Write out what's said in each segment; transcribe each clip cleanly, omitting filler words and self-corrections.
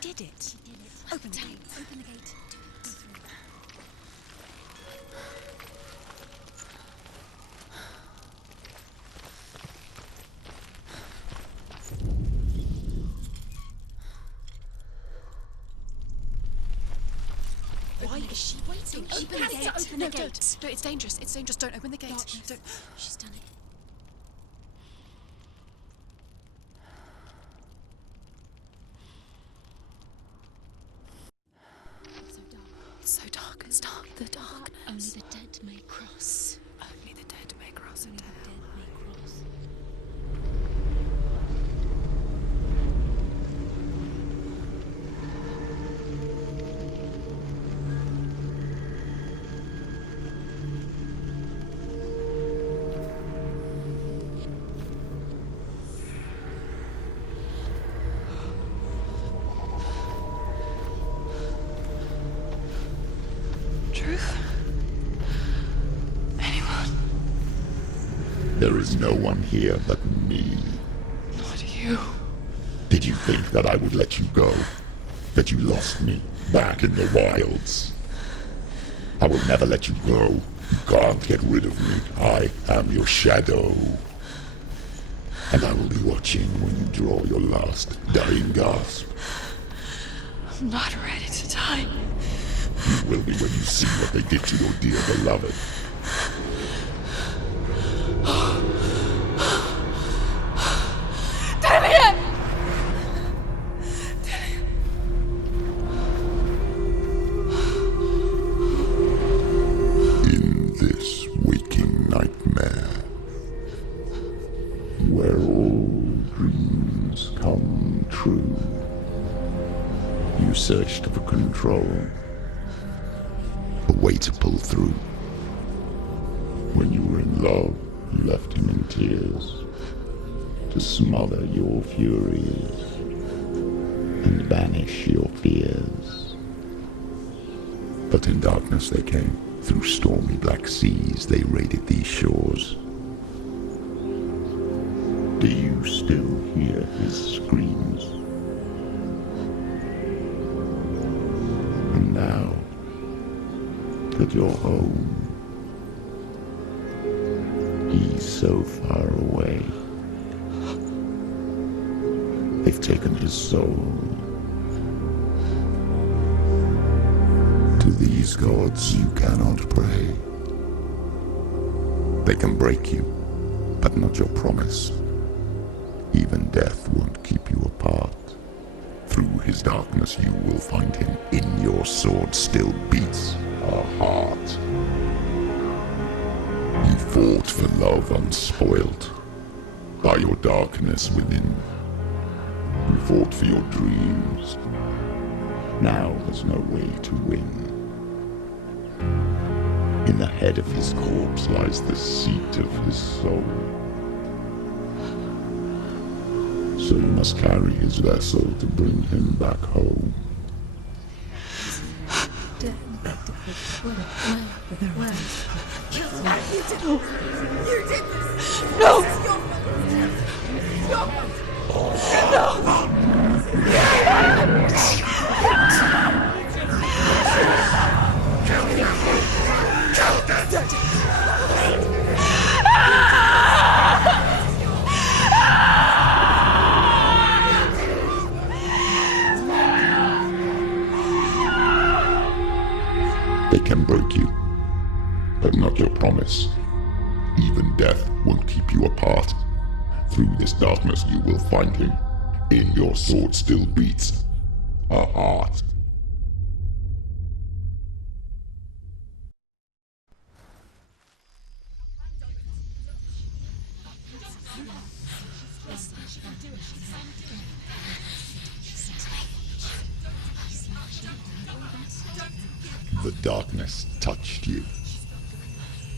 did it. Open the gate. Open the gate. Go through. Why is she waiting? Open the gate. Open the gate. No, it's dangerous. It's dangerous. Don't open the gate. Don't. She's done it. So dark. It's dark. The darkness. Only the dead may cross. Only the dead may cross Only into the hell. dead may cross. Truth? Anyone? There is no one here but me. Not you. Did you think that I would let you go? That you lost me back in the wilds? I will never let you go. You can't get rid of me. I am your shadow. And I will be watching when you draw your last dying gasp. I'm not ready to die. You will be when you see what they did to your dear beloved. In this waking nightmare, where all dreams come true, you searched for control, a way to pull through. When you were in love, you left him in tears, to smother your furies and banish your fears. But in darkness they came, through stormy black seas they raided these shores. Do you still hear his screams? And now that you're home, he's so far away. They've taken his soul. To these gods you cannot pray. They can break you, but not your promise. Even death won't keep you apart. Through his darkness you will find him. In your sword still beats a heart. You fought for love unspoilt by your darkness within. You fought for your dreams. Now there's no way to win. In the head of his corpse lies the seat of his soul. So you must carry his vessel to bring him back home. You did this! No! This is your fault! They can break you, but not your promise. Even death won't keep you apart. Through this darkness you will find him. In your sword still beats a heart. The darkness touched you.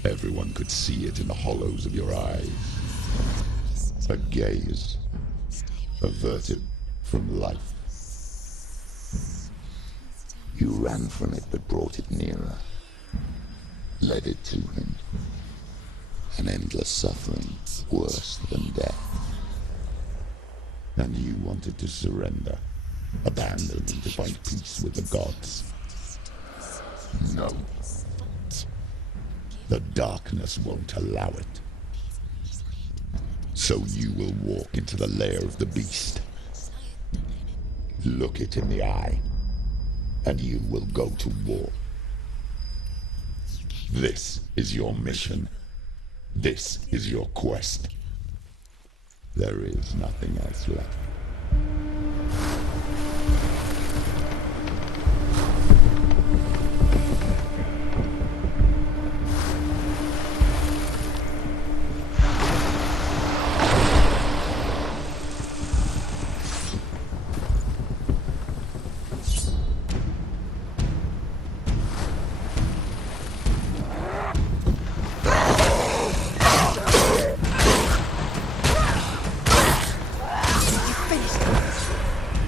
Everyone could see it in the hollows of your eyes. A gaze averted from life. You ran from it but brought it nearer, led it to him. An endless suffering worse than death. And you wanted to surrender, Abandoned to find peace with the gods. No. The darkness won't allow it. So you will walk into the lair of the beast. Look it in the eye, and you will go to war. This is your mission. This is your quest. There is nothing else left.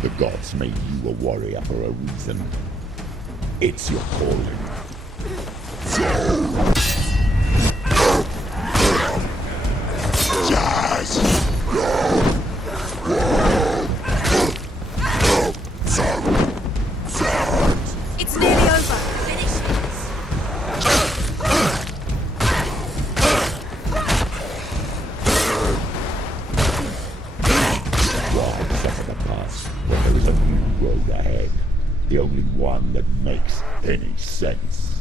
The gods made you a warrior for a reason. It's your calling. It's nearly over. Finish this. Why suffer the past when there is a new road ahead? The only one that makes any sense.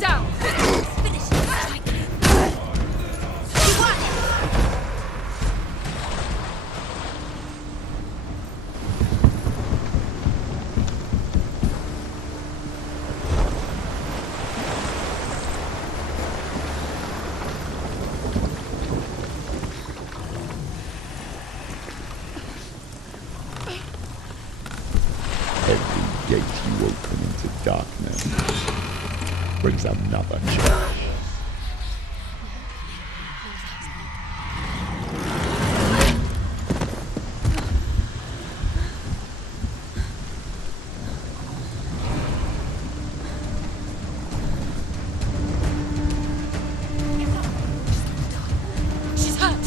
Down. Finish it. You won it. Every gate you open into darkness brings another change. She's hurt.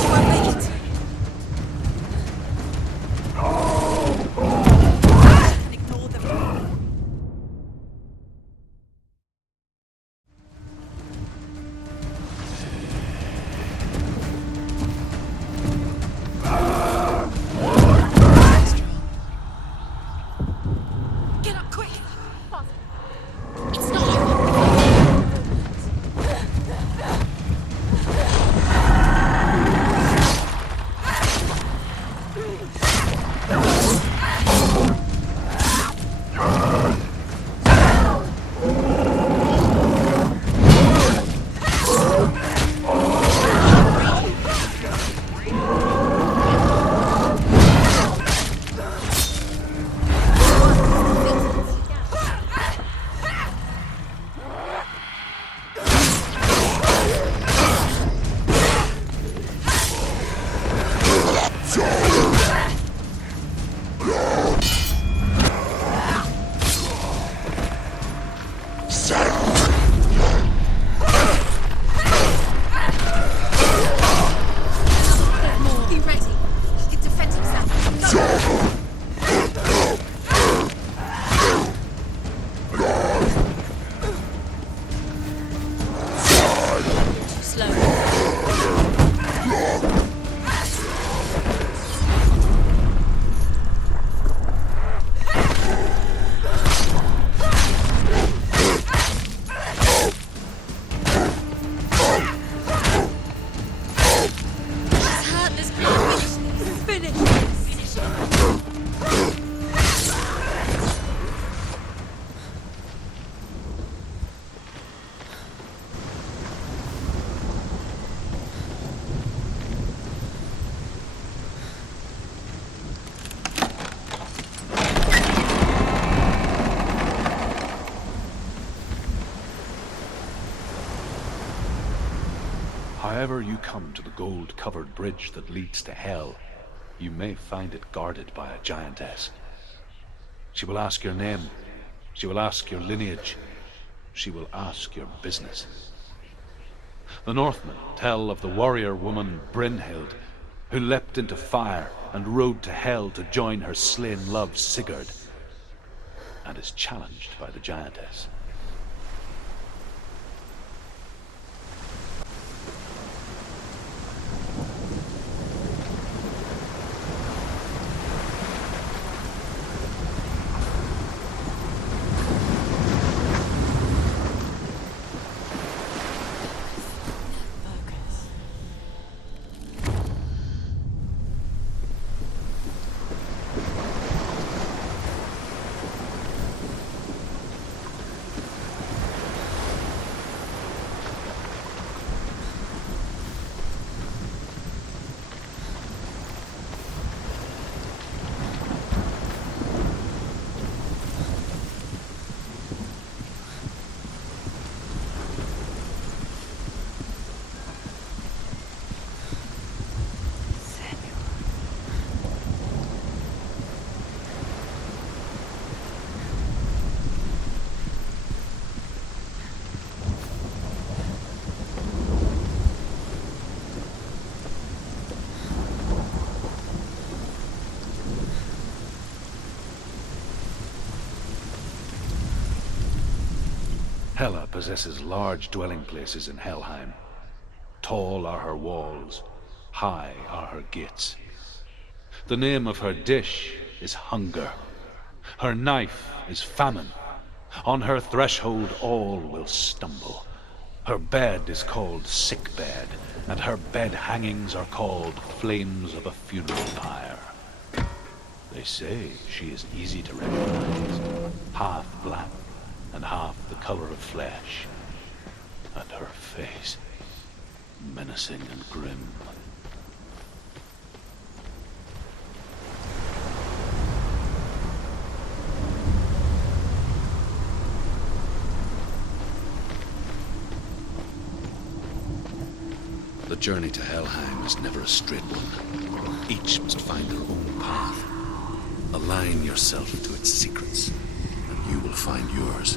She won't make it. Ignore them. However you come to the gold-covered bridge that leads to Hell, you may find it guarded by a giantess. She will ask your name. She will ask your lineage. She will ask your business. The Northmen tell of the warrior woman Brynhild, who leapt into fire and rode to Hell to join her slain love Sigurd, and is challenged by the giantess. Hela possesses large dwelling places in Helheim. Tall are her walls, high are her gates. The name of her dish is hunger. Her knife is famine. On her threshold all will stumble. Her bed is called sick bed, and her bed hangings are called flames of a funeral pyre. They say she is easy to recognize, half black and half the color of flesh, and her face menacing and grim. The journey to Helheim is never a straight one. Each must find their own path. Align yourself to its secrets, and you will find yours.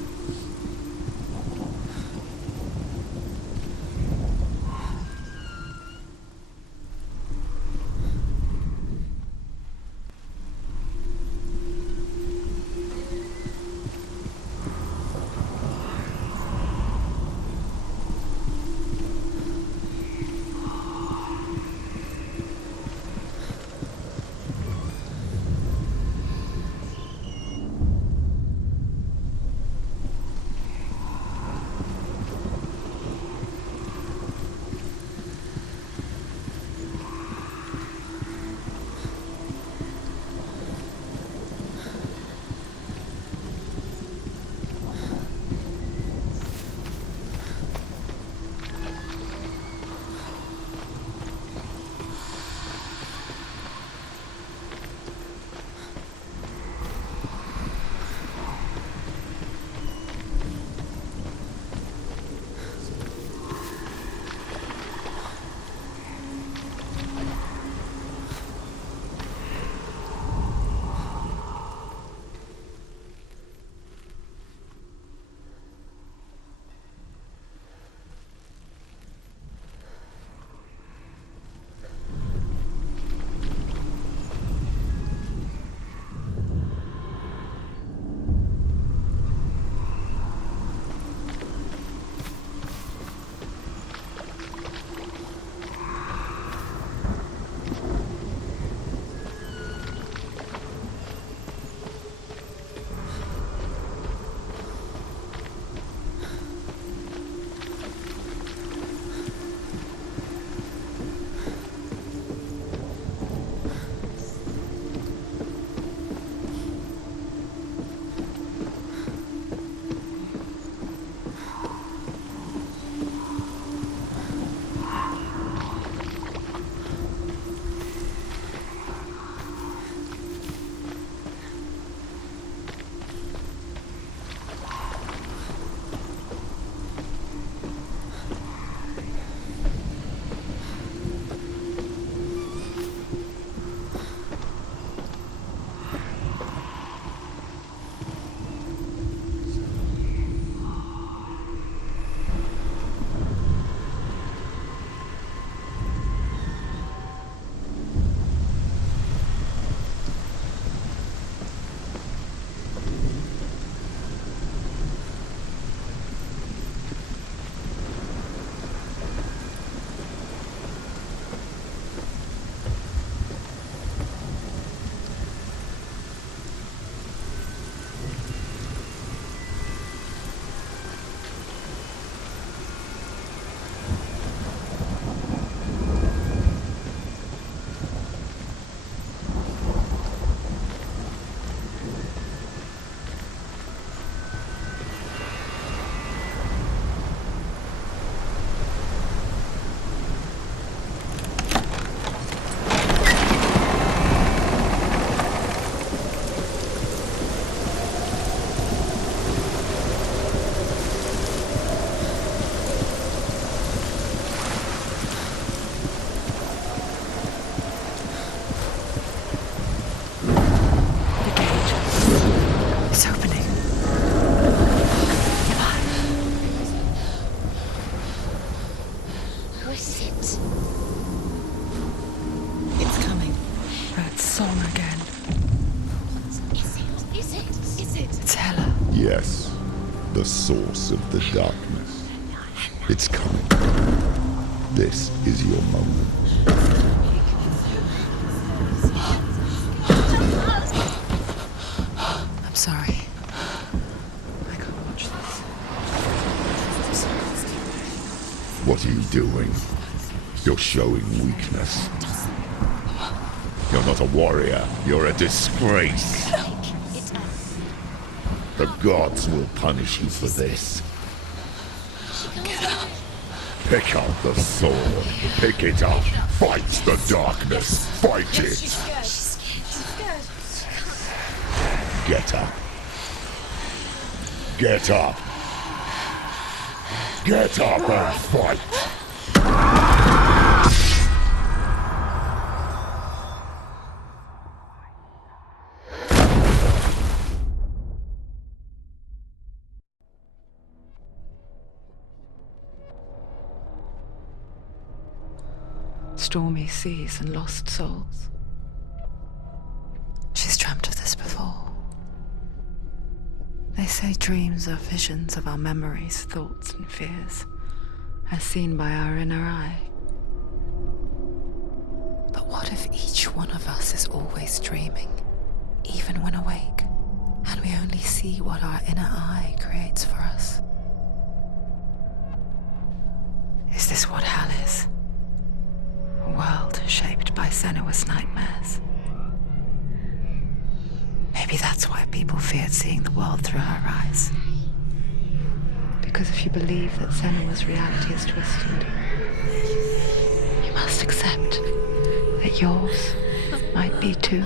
It's coming. That song again. Is it? It's Hella. Yes, the source of the darkness. It's coming. This is your moment. I'm sorry. I can't watch this. What are you doing? You're showing weakness. You're not a warrior. You're a disgrace. The gods will punish you for this. Pick up the sword. Pick it up. Fight the darkness. Fight it. Get up. Get up. Get up and fight. Stormy seas and lost souls. She's dreamt of this before. They say dreams are visions of our memories, thoughts, and fears, as seen by our inner eye. But what if each one of us is always dreaming, even when awake, and we only see what our inner eye creates for us? Is this what hell is? A world shaped by Senua's nightmares. Maybe that's why people feared seeing the world through her eyes. Because if you believe that Senua's reality is twisted, you must accept that yours might be too.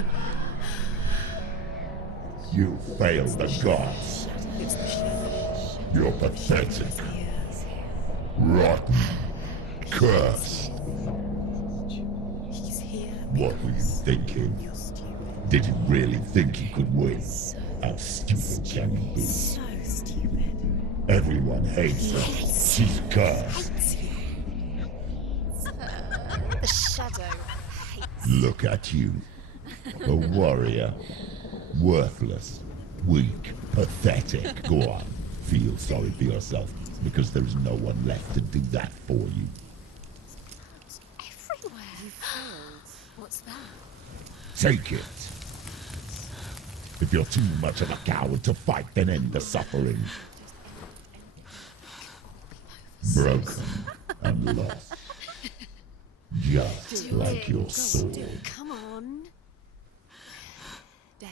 You failed the gods. You're pathetic. Rotten. Cursed. What were you thinking? Did you really think you could win? How stupid can you be? So stupid. Everyone hates her. She's cursed. The shadow. Look at you. A warrior. Worthless. Weak. Pathetic. Go on. Feel sorry for yourself, because there is no one left to do that for you. Everywhere. You failed. What's that? Take it. If you're too much of a coward to fight, then end the suffering. Broken and lost. Just like your sword. Come on. There.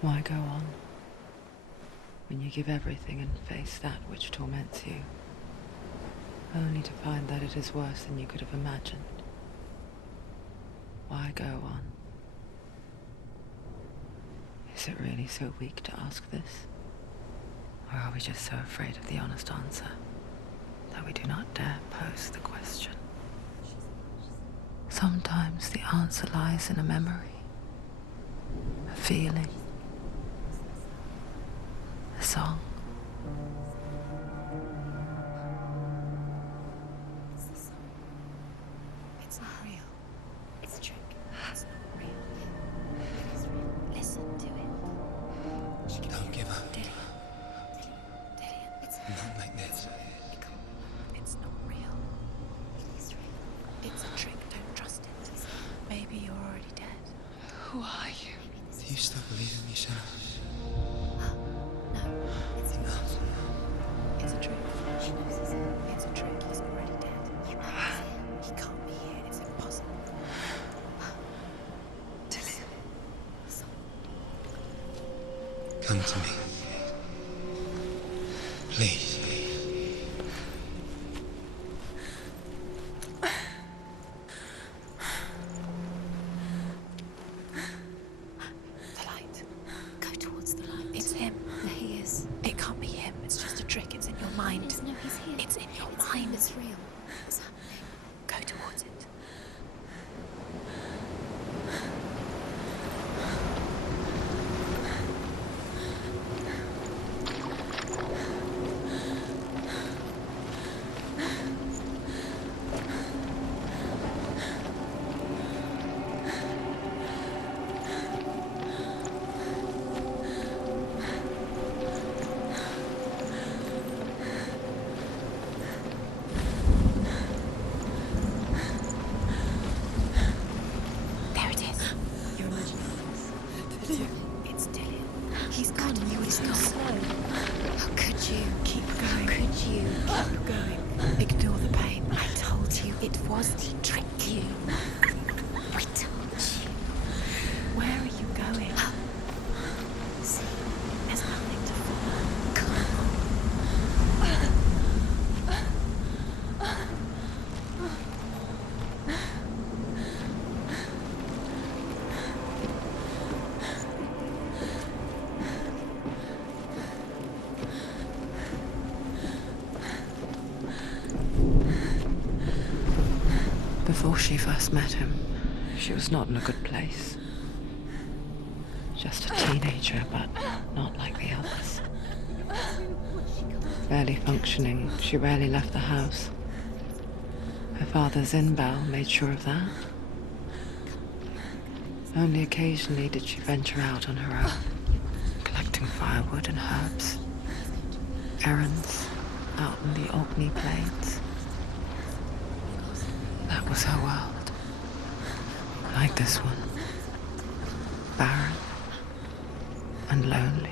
Why go on when you give everything and face that which torments you, only to find that it is worse than you could have imagined? Why go on? Is it really so weak to ask this? Or are we just so afraid of the honest answer that we do not dare pose the question? Sometimes the answer lies in a memory, a feeling, a song. It's not real. It's a trick. It's not real. It is real. Listen to it. Don't give up. Dillian. It's Not like this. It's not real. It is real. It's a trick. Don't trust it. Maybe you're already dead. Who are you? Do you still believe in me, Senua? No. It's Enough. It's a trick. She knows it's a trick. He's already dead. You know he can't be here. It's impossible. Dillian. Come to me. Please. The light. Go towards the light. It's him. He is. It can't be him. It's just a trick. It's in your mind. No, he's here. It's in your mind. It's real. It's happening. Go towards it. It's Dillian. He's gone. You were too slow. How could you? Keep going. How could you? Keep going. Ignore the pain. I told you it was to trick you. I told you. Where are you going? See, there's nothing to follow. Come on. Before she first met him, she was not in a good place. Just a teenager, but not like the others. Barely functioning, she rarely left the house. Her father's in-bell made sure of that. Only occasionally did she venture out on her own, collecting firewood and herbs. Errands out in the Orkney Plains. That was her world. Like this one. Barren and lonely.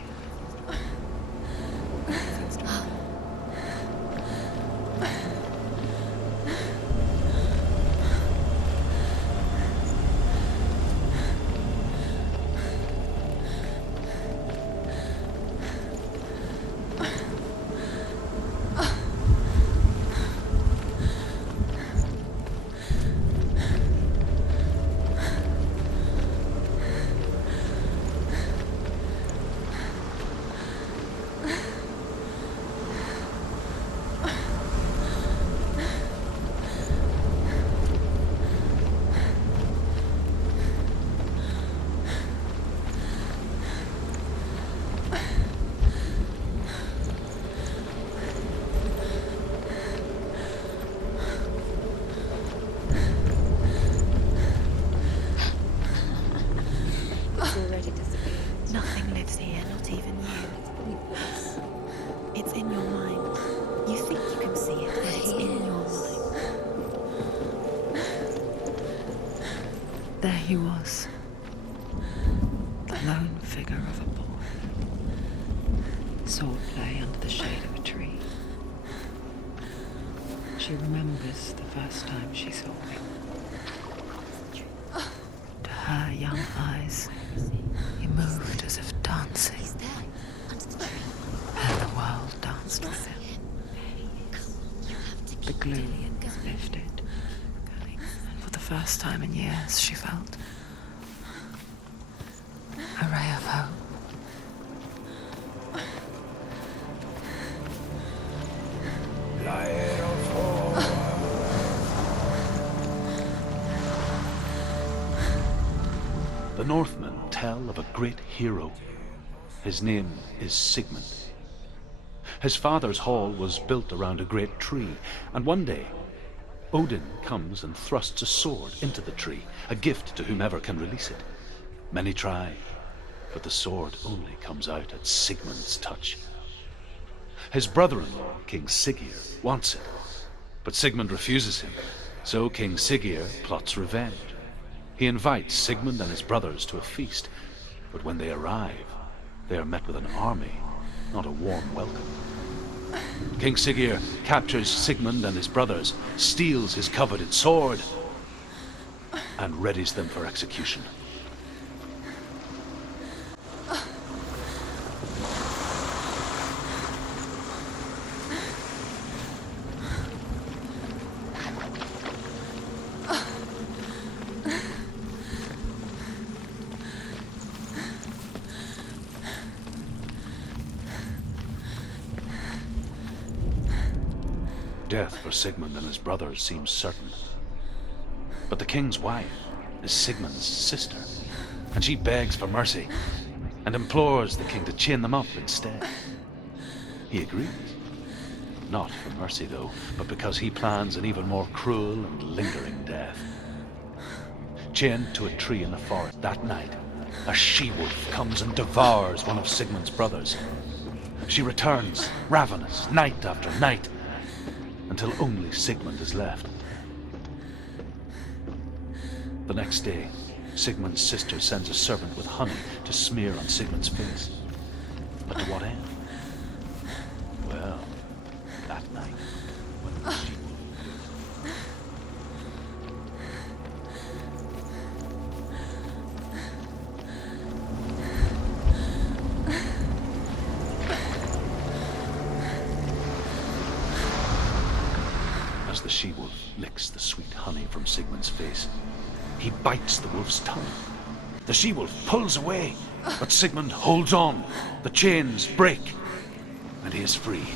Nothing lives here, not even you. It's in your mind. You think you can see it, but it's in your mind. There he was. The lone figure of a boy. Swordplay under the shade of a tree. She remembers the first time she saw him. To her young eyes, he moved as if dancing, and the world danced with him. The gloom lifted, and for the first time in years she felt a ray of hope. The Northmen tell of a great hero. His name is Sigmund. His father's hall was built around a great tree, and one day Odin comes and thrusts a sword into the tree, a gift to whomever can release it. Many try, but the sword only comes out at Sigmund's touch. His brother-in-law, King Siggeir, wants it, but Sigmund refuses him, so King Siggeir plots revenge. He invites Sigmund and his brothers to a feast, but when they arrive, they are met with an army, not a warm welcome. King Siggeir captures Sigmund and his brothers, steals his coveted sword, and readies them for execution. Death for Sigmund and his brothers seems certain. But the king's wife is Sigmund's sister, and she begs for mercy and implores the king to chain them up instead. He agrees. Not for mercy, though, but because he plans an even more cruel and lingering death. Chained to a tree in the forest that night, a she-wolf comes and devours one of Sigmund's brothers. She returns, ravenous, night after night, until only Sigmund is left. The next day, Sigmund's sister sends a servant with honey to smear on Sigmund's face. But to what end? Well, that night, when the she-wolf As the she-wolf licks the sweet honey from Sigmund's face, he bites the wolf's tongue. The she-wolf pulls away, but Sigmund holds on. The chains break, and he is free.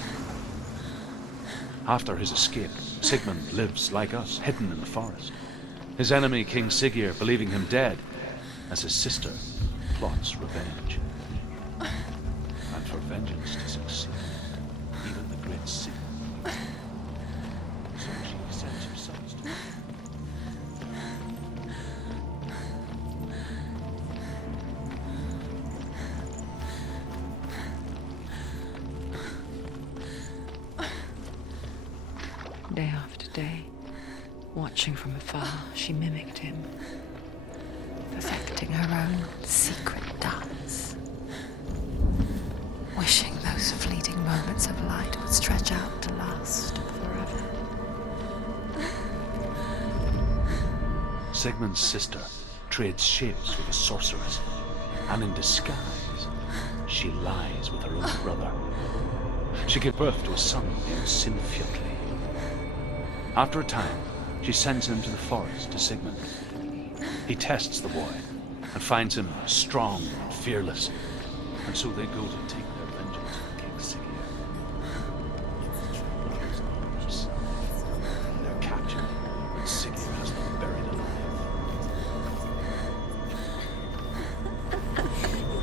After his escape, Sigmund lives like us, hidden in the forest. His enemy, King Siggeir, believing him dead, as his sister plots revenge. And for vengeance to succeed, even the great Sigmund. So she sends her sons to Day after day, watching from afar, she mimicked him, perfecting her own secret dance, wishing those fleeting moments of light would stretch out to last forever. Sigmund's sister trades shapes with a sorceress, and in disguise, she lies with her own brother. She gave birth to a son named Sinfjotli. After a time, she sends him to the forest to Sigmund. He tests the boy and finds him strong and fearless, and so they go to take their vengeance on King Siggeir. They're captured, but Siggeir has them buried alive.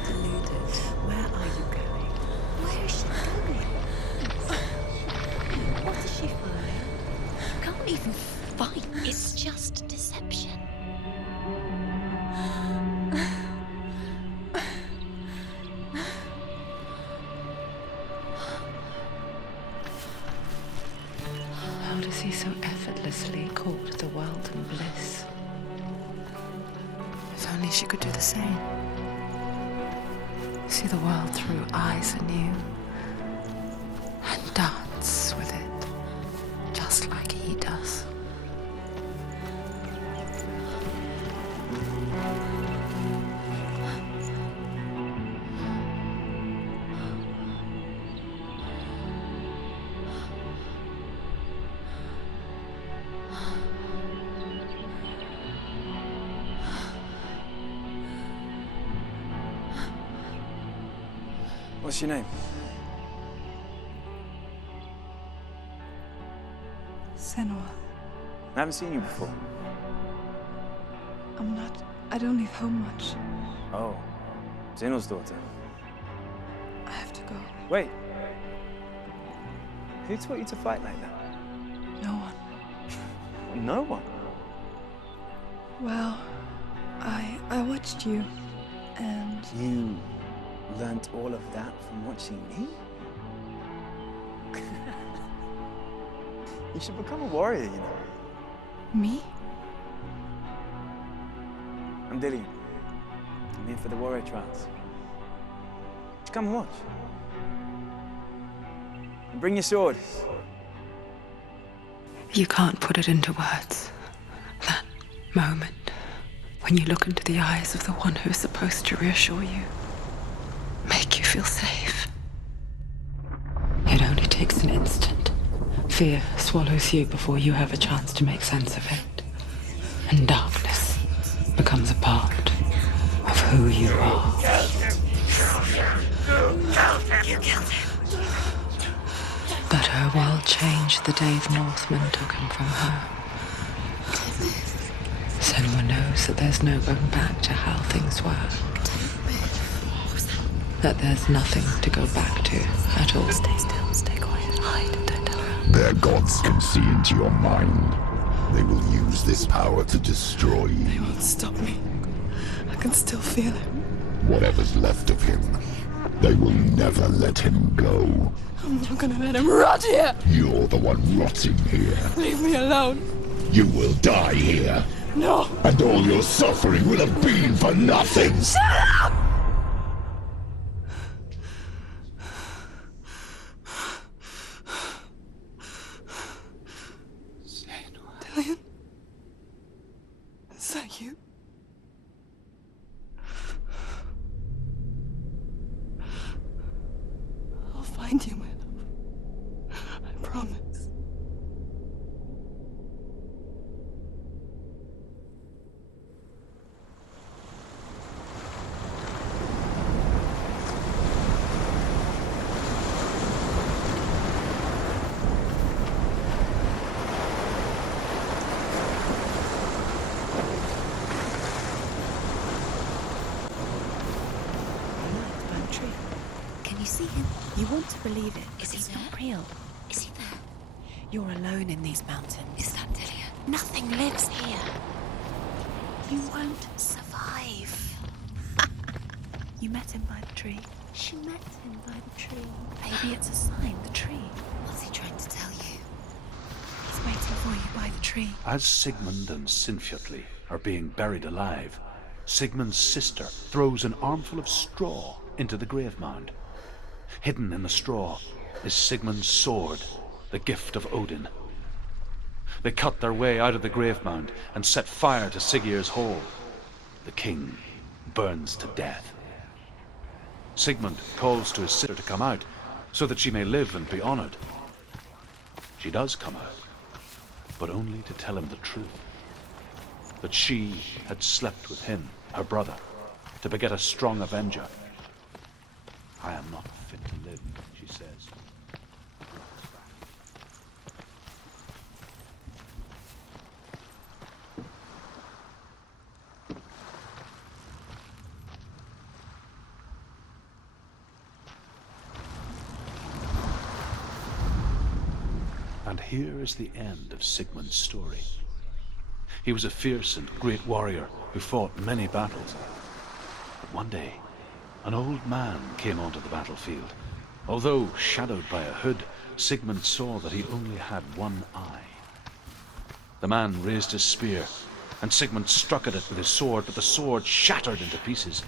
Deluded. Where are you going? Where is she going? What is she following? You can't even fight. It's just deception. How does he so effortlessly court the world and bliss? If only she could do the same. See the world through eyes anew and dance with it, just like he does. What's your name? Senua. I haven't seen you before. I don't leave home much. Oh, Zenua's daughter. I have to go. Wait. Who taught you to fight like that? No one. No one. Well, I watched you, and You learnt all of that from watching me? You should become a warrior, you know. me? I'm Dillian. I'm here for the warrior trials. Just come and watch. And bring your sword. You can't put it into words. That moment when you look into the eyes of the one who is supposed to reassure you, make you feel safe. It only takes an instant. Fear swallows you before you have a chance to make sense of it. And darkness becomes a part of who you are. You killed him. But her world changed the day the Northmen took him from her. Senua knows that there's no going back to how things were. That there's nothing to go back to at all. Stay still, stay quiet, hide, don't tell her. Their gods can see into your mind. They will use this power to destroy They you. won't stop me. I can still feel him. Whatever's left of him, they will never let him go. I'm not gonna let him rot here. You're the one rotting here. Leave me alone. You will die here. No! And all your suffering would have been for nothing! Dillian? Is that you? I'll find you, my love. I promise. By the tree. Can you see him? You want to believe it. Is he It's there? not real. Is he there? You're alone in these mountains. Is that Dillian? Nothing lives here. You won't survive. You met him by the tree. She met him by the tree. Maybe it's a sign, the tree. What's he trying to tell you? He's waiting for you by the tree. As Sigmund and Sinfjotli are being buried alive, Sigmund's sister throws an armful of straw into the grave mound. Hidden in the straw is Sigmund's sword, the gift of Odin. They cut their way out of the grave mound and set fire to Siggeir's hall. The king burns to death. Sigmund calls to his sister to come out so that she may live and be honored. She does come out, but only to tell him the truth. That she had slept with him, her brother, to beget a strong avenger. I am not fit to live, she says. And here is the end of Sigmund's story. He was a fierce and great warrior who fought many battles. But one day, an old man came onto the battlefield. Although shadowed by a hood, Sigmund saw that he only had one eye. The man raised his spear, and Sigmund struck at it with his sword, but the sword shattered into pieces.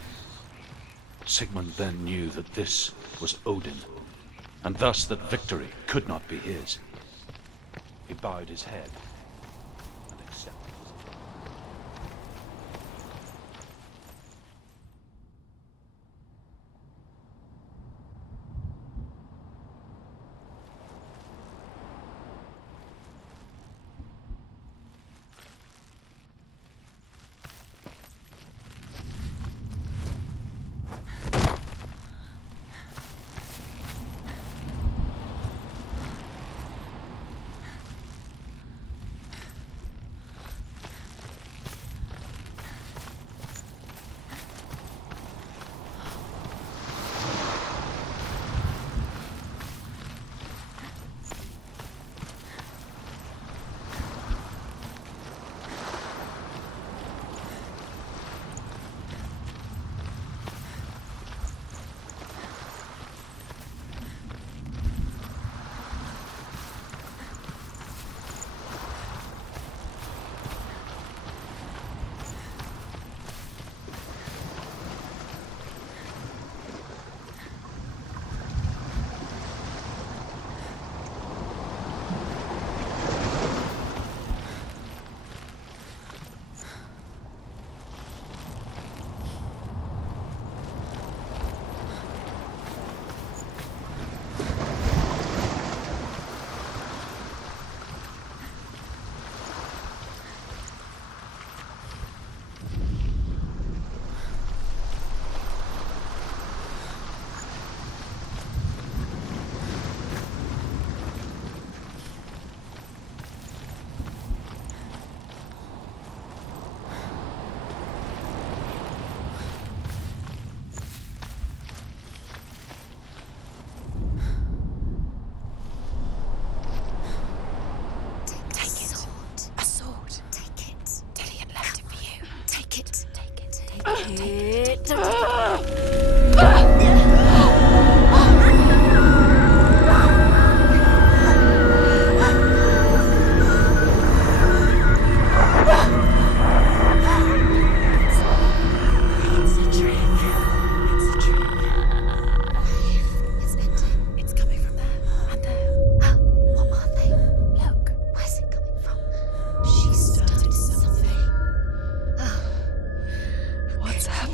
Sigmund then knew that this was Odin, and thus that victory could not be his. He bowed his head and accepted.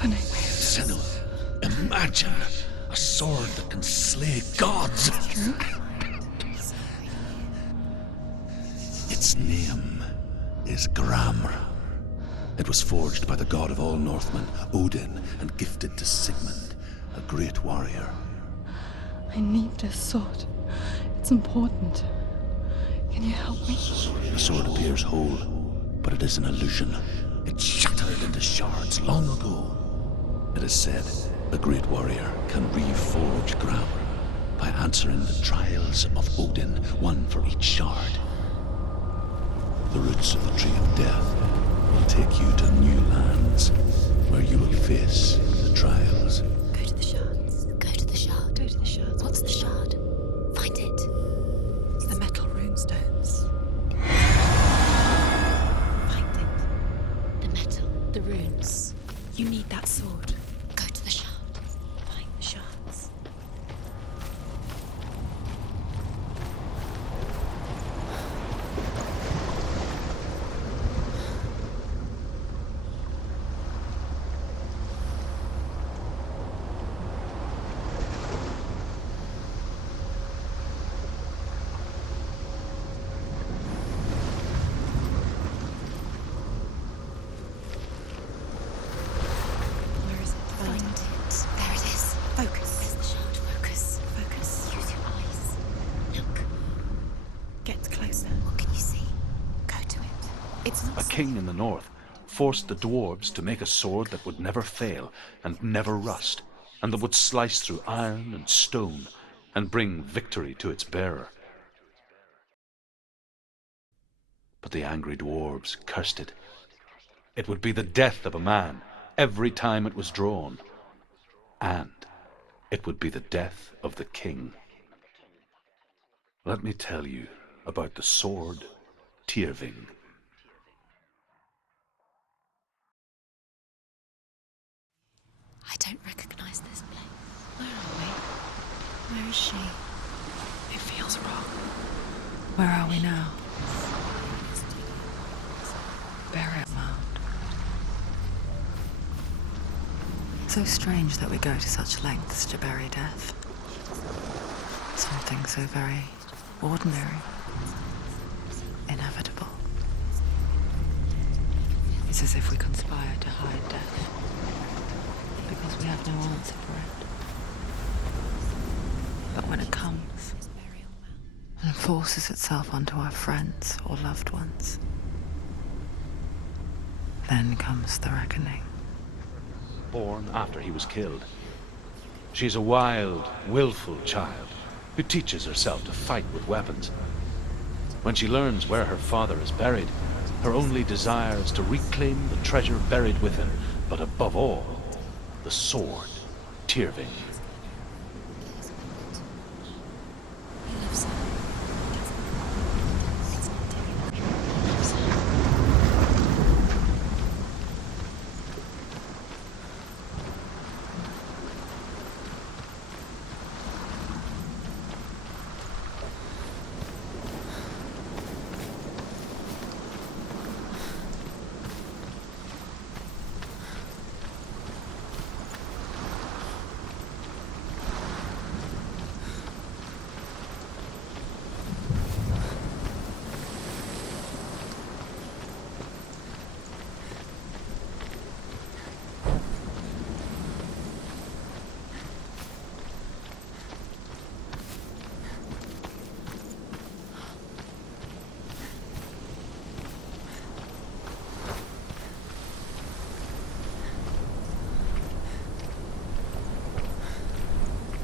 happening? Senua, imagine a sword that can slay gods. Its name is Gramr. It was forged by the god of all Northmen, Odin, and gifted to Sigmund, a great warrior. I need this sword. It's important. Can you help me? The sword appears whole, but it is an illusion. It shattered into shards long ago. It is said a great warrior can reforge Gramr by answering the trials of Odin, one for each shard. The roots of the Tree of Death will take you to new lands, where you will face the trials. Go to the shards. Go to the shard. Go to the shards. What's the shard? Find it. It's the metal runestones. Find it. The metal. The runes. You need that sword. Go to the shard. Find the shards. Where is it? Find it. There it is. Focus. There's the shard. Focus. Focus. Use your eyes. Look. Get closer. What can you see? Go to it. It's not A king in the north forced the dwarves to make a sword that would never fail and never rust, and that would slice through iron and stone and bring victory to its bearer. But the angry dwarves cursed it. It would be the death of a man every time it was drawn, and it would be the death of the king. Let me tell you about the sword Tyrving. I don't recognize this place. Where are we? Where is she? It feels wrong. Where are we now? Burial mound. So strange that we go to such lengths to bury death. Something so very ordinary, inevitable. It's as if we conspire to hide death, because we have no answer for it. But when it comes and forces itself onto our friends or loved ones, then comes the reckoning. Born after he was killed. She is a wild, willful child who teaches herself to fight with weapons. When she learns where her father is buried, her only desire is to reclaim the treasure buried with him, but above all, the sword, Tyrving. He loves her. It's not Tyrving. He loves her.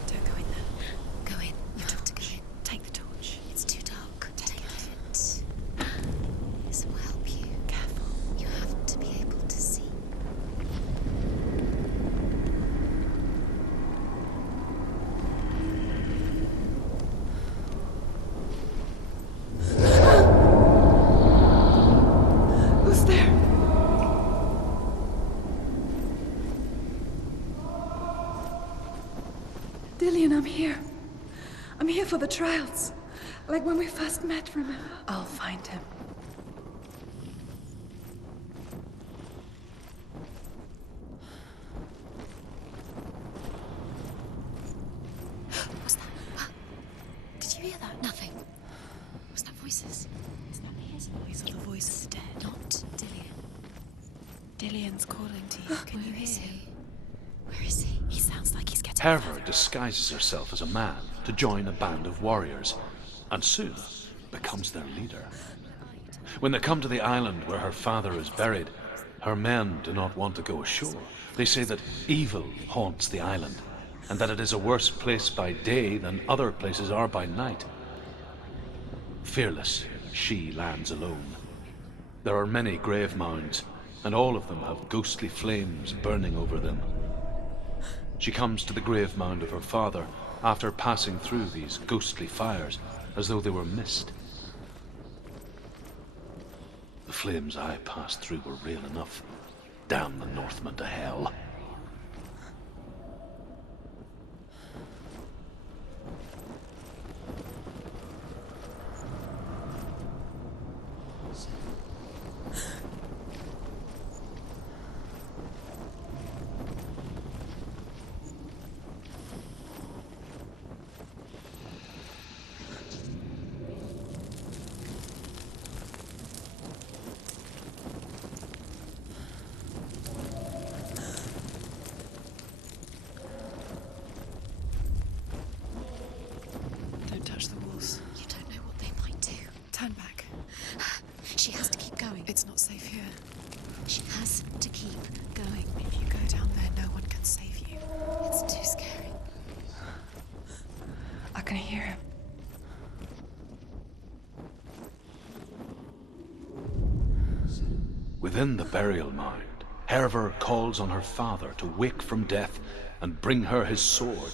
Don't go in there. Go in. You're told to go in. Take the torch. It's too dark. Take it. This will help you. Careful. You have to be able to see. Who's there? Dillian, I'm here. I'm here for the trials. Like when we first met, remember? I'll find him. Herver disguises herself as a man to join a band of warriors, and soon becomes their leader. When they come to the island where her father is buried, her men do not want to go ashore. They say that evil haunts the island, and that it is a worse place by day than other places are by night. Fearless, she lands alone. There are many grave mounds, and all of them have ghostly flames burning over them. She comes to the grave mound of her father after passing through these ghostly fires, as though they were mist. The flames I passed through were real enough. Damn the Northmen to hell. Don't touch the walls. You don't know what they might do. Turn back. She has to keep going. It's not safe here. She has to keep going. If you go down there, no one can save you. It's too scary. I can hear him. Within the burial mound, Herver calls on her father to wake from death and bring her his sword.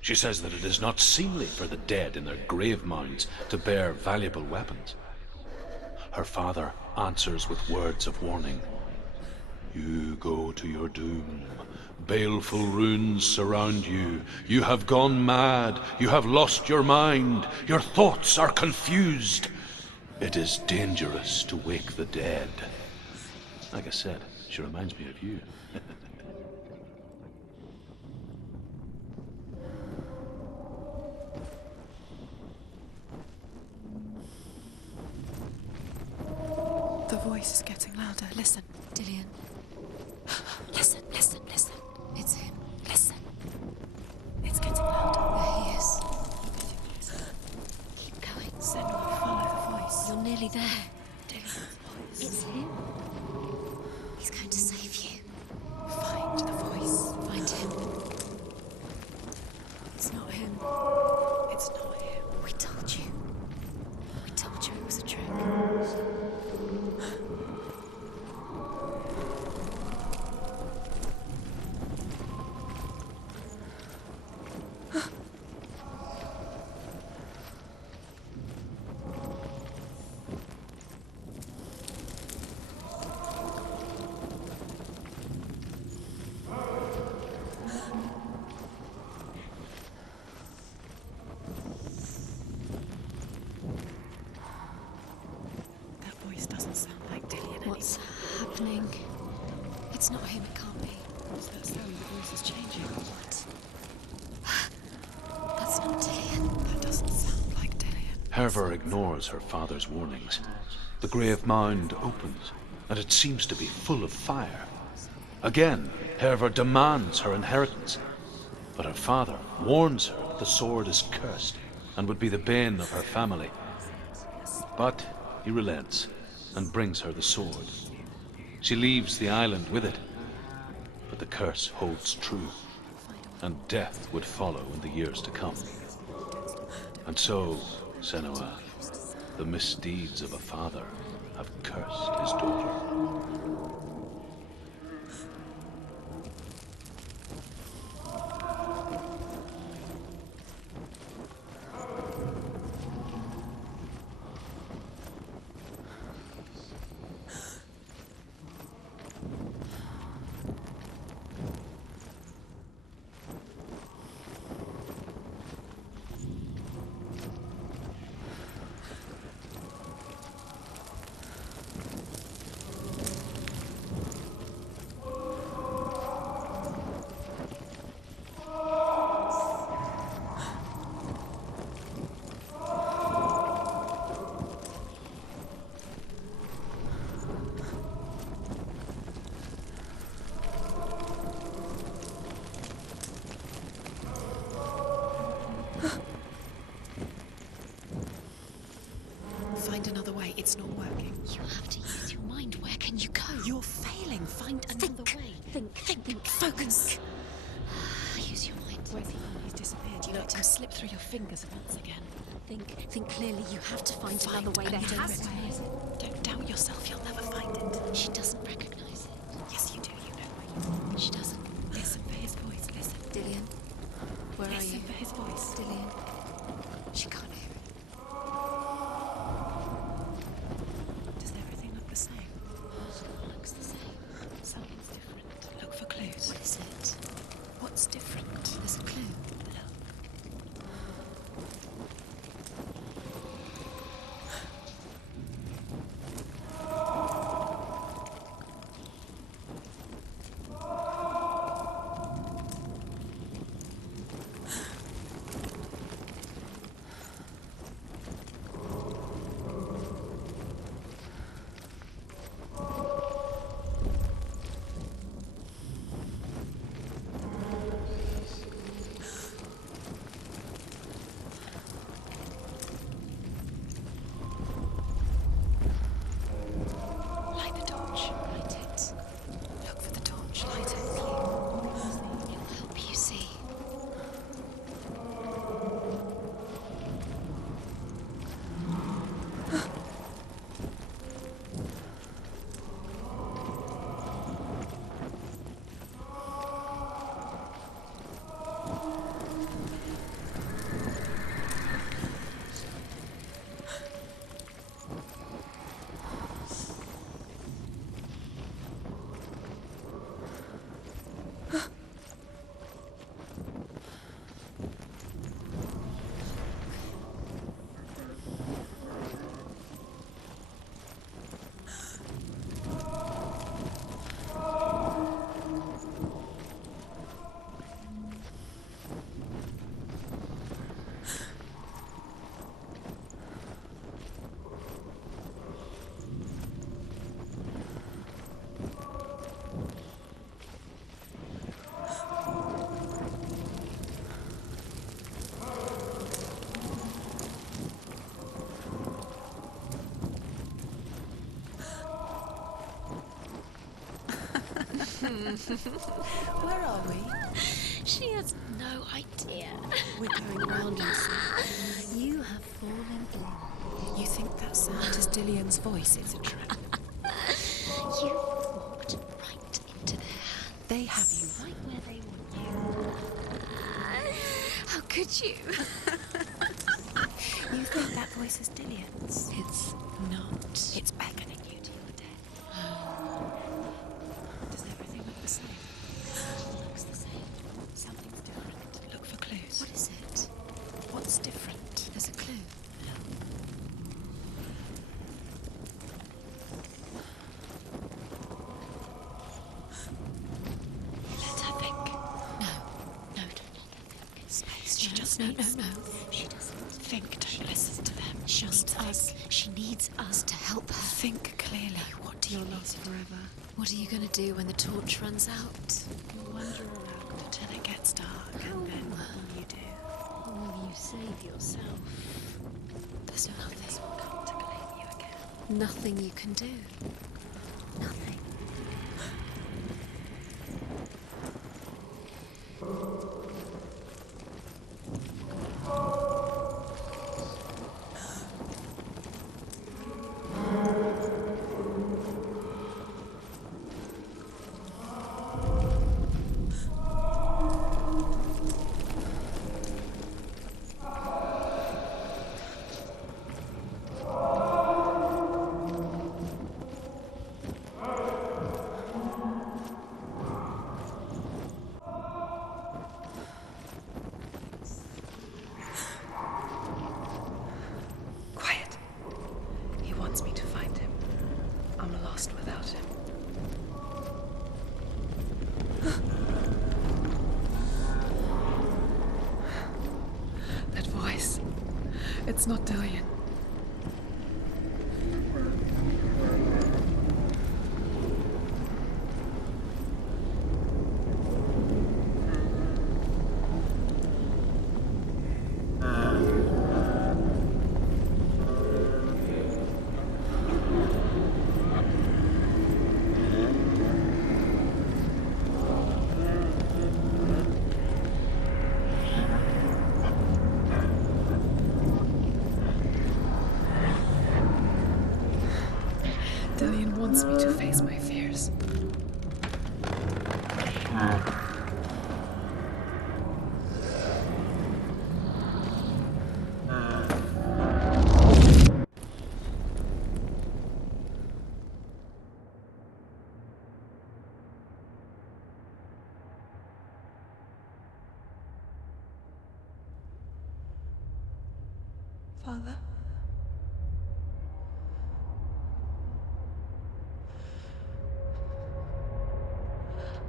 She says that it is not seemly for the dead in their grave mounds to bear valuable weapons. Her father answers with words of warning. You go to your doom. Baleful runes surround you. You have gone mad. You have lost your mind. Your thoughts are confused. It is dangerous to wake the dead. Like I said, she reminds me of you. The voice is getting louder. Listen. Dillian. Listen, listen, listen. It's him. Listen. It's getting louder. There he is. Keep going. Senua, follow the voice. You're nearly there. Dillian's voice. It's him. He's going to save you. Find the voice. Find him. It's not him. It's not him. We told you. We told you it was a trick. That voice doesn't sound like Dillian What's happening? It's not him, it can't be. What's that sound? The voice is changing. What? That's not Dillian. That doesn't sound like Dillian. Herver ignores her father's warnings. The grave mound opens, and it seems to be full of fire. Again, Herver demands her inheritance, but her father warns her that the sword is cursed and would be the bane of her family. But he relents and brings her the sword. She leaves the island with it, but the curse holds true, and death would follow in the years to come. And so, Senua, the misdeeds of a father have cursed his daughter. It's not working. You have to use your mind. Where can you go? You're failing. Find another way. Think. Focus. Use your mind. Where's he gone? He's disappeared. You let him slip through your fingers once again. Think clearly. You have to find another way. There has to be. Don't doubt yourself. You'll never find it. She doesn't recognize it. Yes, you do. You know where you She doesn't. Listen for his voice. Listen. Dillian, where are Listen you? for his voice. Dillian. She can't hear it. Does everything look the same? It looks the same. Something's different. Look for clues. What is it? What's different? There's a clue. Light the torch. Light it. Look for the torch. Light it. It'll help you see. Where are we? She has no idea. We're going around in circles. You have fallen in. You think that sound is Dillian's voice? It's a trap. You walked right into their hands. They have you right where they want How could you? you. You think that voice is Dillian's? It's not. It's beckoning you to your death. Does everything look the same? Looks the same. Something's different. Look for clues. What is it? What's different? There's a clue. Let her think. No, don't let her think. Space. She No, just no, needs... no. She doesn't think. Don't listen to them. She Just needs us. think. She needs us to help her. Think clearly. What do you You're need lost to do? forever. What are you going to do when the torch runs out? Wander around until it gets dark, and then what will you do? Will you save yourself? There's nothing will come to claim you again. Nothing you can do. Nothing. Quiet. He wants me to find him. I'm lost without him. That voice. It's not Dillian. wants me to face my fears. Father?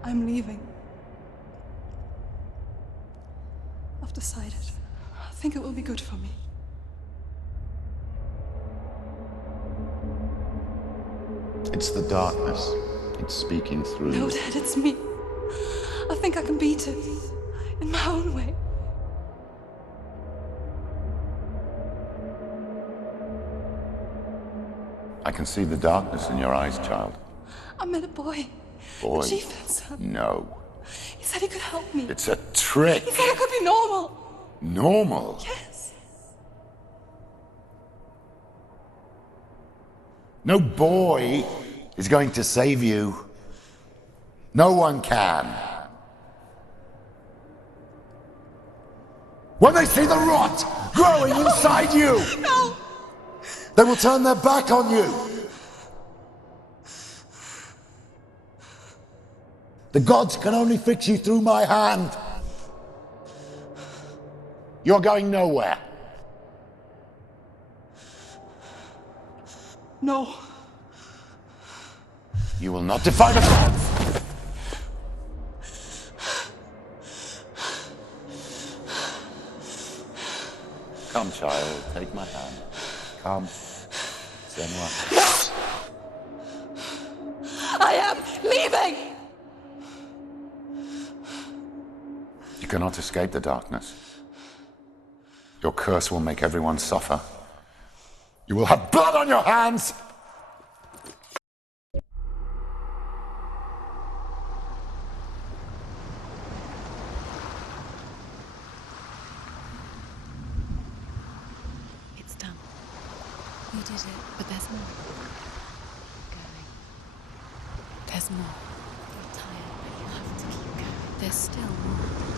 I'm leaving. I've decided. I think it will be good for me. It's the darkness. It's speaking through. No, Dad, it's me. I think I can beat it. In my own way. I can see the darkness in your eyes, child. I met a boy. Boy. The chief and son. No. He said he could help me. It's a trick. He said I could be normal. Normal? Yes. No boy is going to save you. No one can. When they see the rot growing inside you, No! they will turn their back on you. The gods can only fix you through my hand. You're going nowhere. No. You will not defy the gods. Come, child, take my hand. Come. Senua. I am leaving! You cannot escape the darkness. Your curse will make everyone suffer. You will have blood on your hands! It's done. We did it, but there's more. Going. There's more. You're tired, but you have to keep going. There's still more.